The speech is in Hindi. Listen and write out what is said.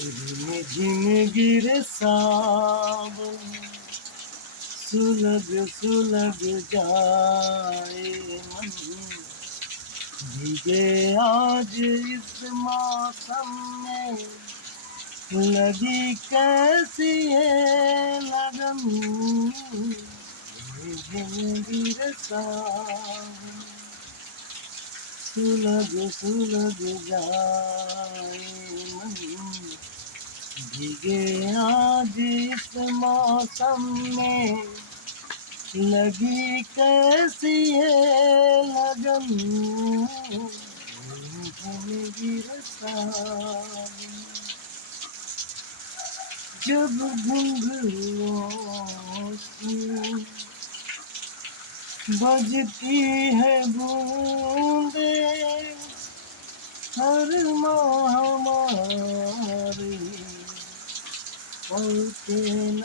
झिम झिम गिरे सावन, सुलग सुलग जाए मन, भीगे आज इस मौसम में, लगी कैसी है लगन, झिम गिरे सावन, सुलग सुलग जाए मन, भीगे आज इस मौसम में, लगी कैसी है लगन, झूम गिरता जब घुंघरुओं की बजती है बूंदे, हर माह हमारी पलके न